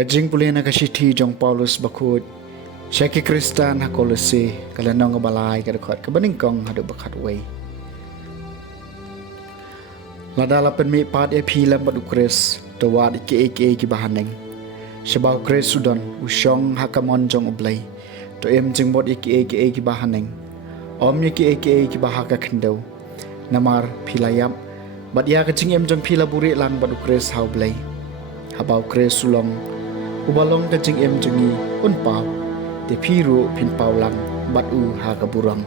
Ka Jingpule na ka sithi jong Paulus bakut Syaki Kristan ha Kolose kala nong balai ka dekat ka baningkong hadu bakat wei ladala pen mi pat e phi lam badu kres to wad ke ki bahaneng shabau kres sudan ushong hakamon jong oblai to em jing bod ke ki bahaneng om ye ke bahaka khendo namar philayam bad ya ka jing em jong philaburi lang badu kres hau blai habau kres sulong ubalong ka jing em jungi un pau te phiru phin pau lang bat u ha ka burang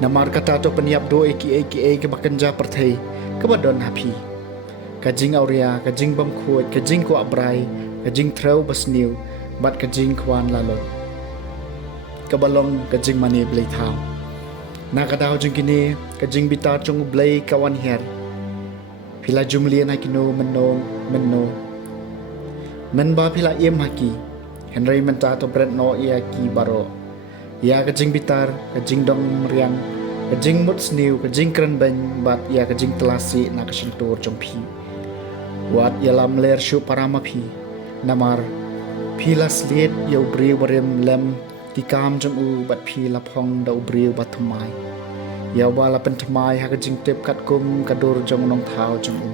namar kata to peniap do eki ke bakanja perthei ka badon hapi ka jing auria ka jing bam khoi ka jing ko abrai ka jing thrau basniu bat ka jing khwan lalot ka balong ka jing mani blai thau na ka daw jing kini ka jing bita chung blai ka wan her phila jumlian hakino menno men ba phila em haki Henry menta to brand no ia ki baro ia ka jing bitar ka jing dong riang ka jing mut sniu ka jing kran ben bat ia ka jing telasi na ka sintur jong phi wat ia lam ler shu parama phi namar phila slet yo bre barem lem ki kam jong u bat phi la phong da bre bathumai ya ba la pen thmai ha ka jing tep kat kum ka dor jong nong thau jong u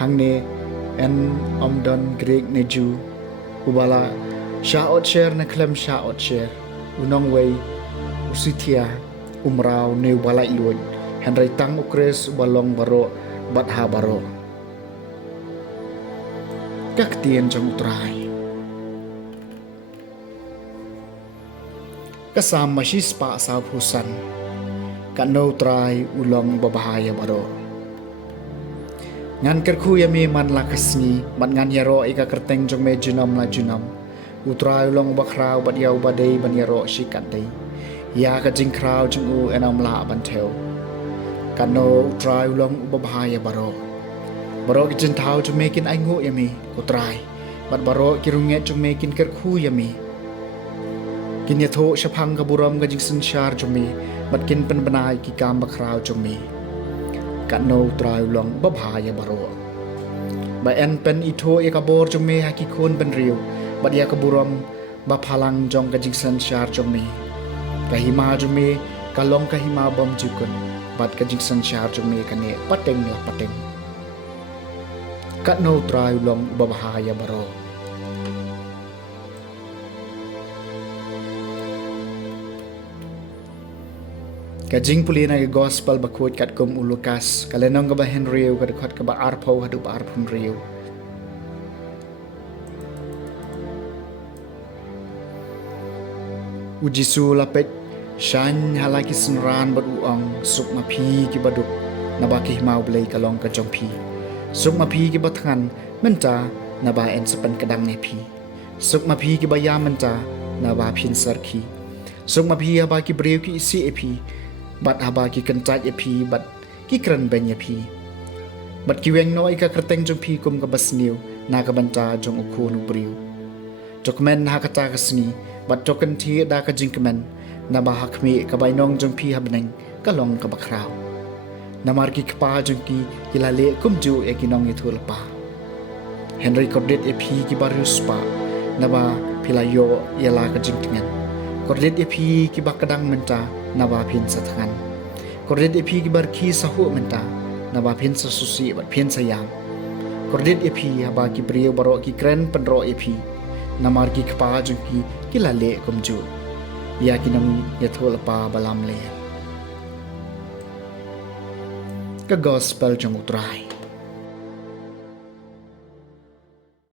hang ne en omdon grek ne ju ubala shaot share na klem shaot share unong wei usitia umrau ne wala ilun henry tang ukres balong baro bat ha baro kak tien jong utrai kasam masis pa sa husan kan no trai ulong babahaya baro ngan kerku yami man lakasni man ngan yaro ika kerteng jong me junam la junam utrai long bakrau bat yau badai ban yaro shikat dai ya ka jing krau jong u enam la ban theo kano utrai long babhaya baro ki jin thau jong me kin ai ngu yami utrai bat baro ki runge jong me kin kerku yami kin ya tho shaphang ka buram ka jing sin shar jong me bat kin pen banai ki kam bakrau jong me kan no trai long babhaya baro ba en pen itho e ka bor jong me haki khon ben riu ba dia ka buram ba phalang jong ka jingsan shar jong me ka hima jong me ka long ka hima bom jukun bat ka jingsan shar jong me ka ne pateng la pateng kan no trai long babhaya baro ka Jingpule na gospel bakut kat kum ulukas kalenong ka ba henriu ka dekat ka ba arpo hadu ba arpun riu ujisu lapet shan halaki sunran bad uang suk ma phi ki baduk na ba ki mau blai kalong ka jong phi suk ma phi ki bathan menta na ba en sepen kadang ne phi suk ma phi ki ba ya menta na ba phin sarki suk ma phi ba ki breu ki isi epi bat haba ki kencat ye phi bat ki kran ben ye phi bat ki weng noi ka kerteng jong phi kum ka basniu na ka banta jong ukhu nu briu jokmen ha ka ta ka sni bat jokan thi da ka jingkmen na ba hakmi ka bainong jong phi habneng ka long ka bakrau namar ki kpa jong ki kilale kum ju e ki nong ye thul pa henry kordet e phi ki barus pa na ba philayo yela ka jingtingen kordet e phi ki bakadang menta na ba phin sa thangan kordet e phi ki bar khi sahu menta na ba phin sa susi bat phin sa yang kordet e phi ba ki brio baro ki kren penro e phi namar ki kpa jung ki kilale kumju ya ki nam ye thol pa balam le ka gospel jong utrai